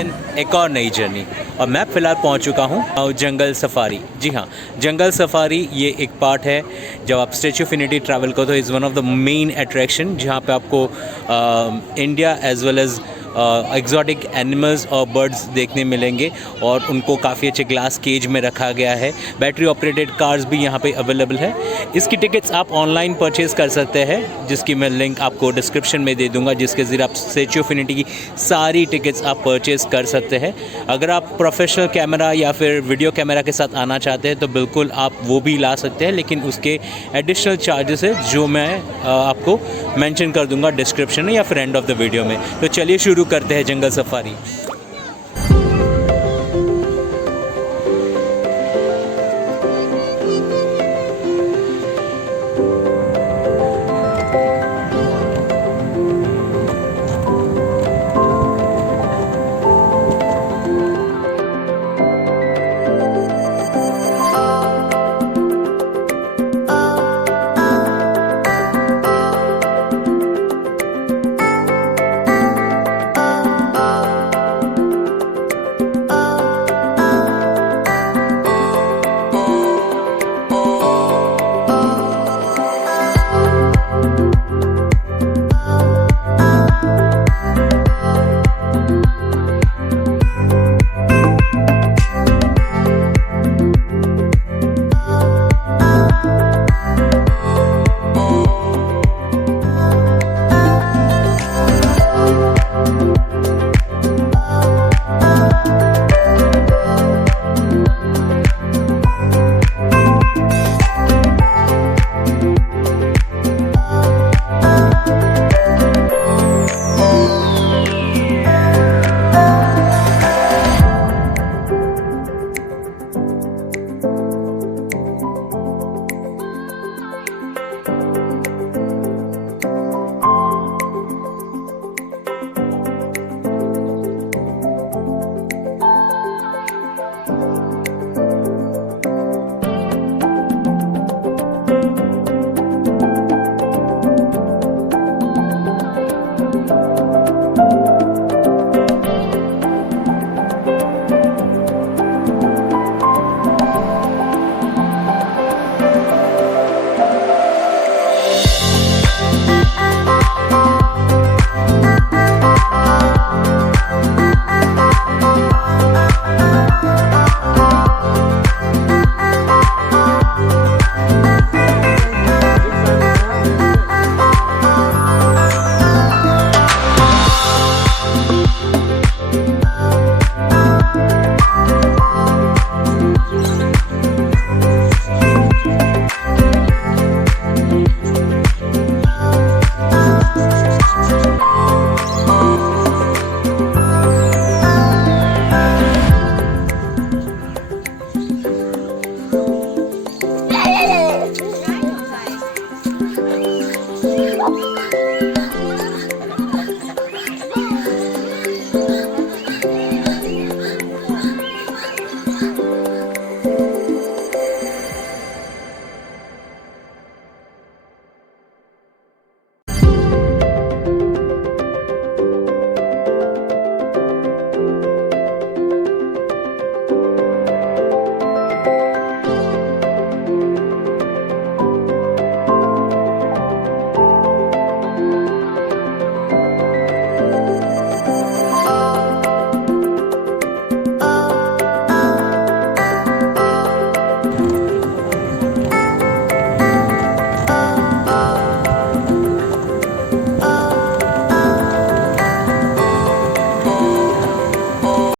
दिन एक और नई जर्नी। और मैं फ़िलहाल पहुंच चुका हूं जंगल सफारी। जी हाँ, जंगल सफारी ये एक पार्ट है। जब आप स्टैच्यू ऑफ यूनिटी ट्रैवल करो तो is one of the main attraction, जहां पे आपको India as well as exotic animals और बर्ड्स देखने मिलेंगे, और उनको काफ़ी अच्छे ग्लास केज में रखा गया है। बैटरी ऑपरेटेड कार्स भी यहाँ पे अवेलेबल है। इसकी टिकट्स आप ऑनलाइन परचेज़ कर सकते हैं, जिसकी मैं लिंक आपको डिस्क्रिप्शन में दे दूँगा, जिसके ज़रिए आप स्टैच्यू ऑफ यूनिटी की सारी टिकट्स आप परचेज़ कर सकते हैं। अगर आप प्रोफेशनल कैमरा या फिर वीडियो कैमरा के साथ आना चाहते हैं तो बिल्कुल आप वो भी ला सकते हैं, लेकिन उसके एडिशनल चार्जेस है जो मैं आपको मेंशन कर दूंगा डिस्क्रिप्शन में या फिर एंड ऑफ द वीडियो में। तो चलिए शुरू करते हैं जंगल सफारी।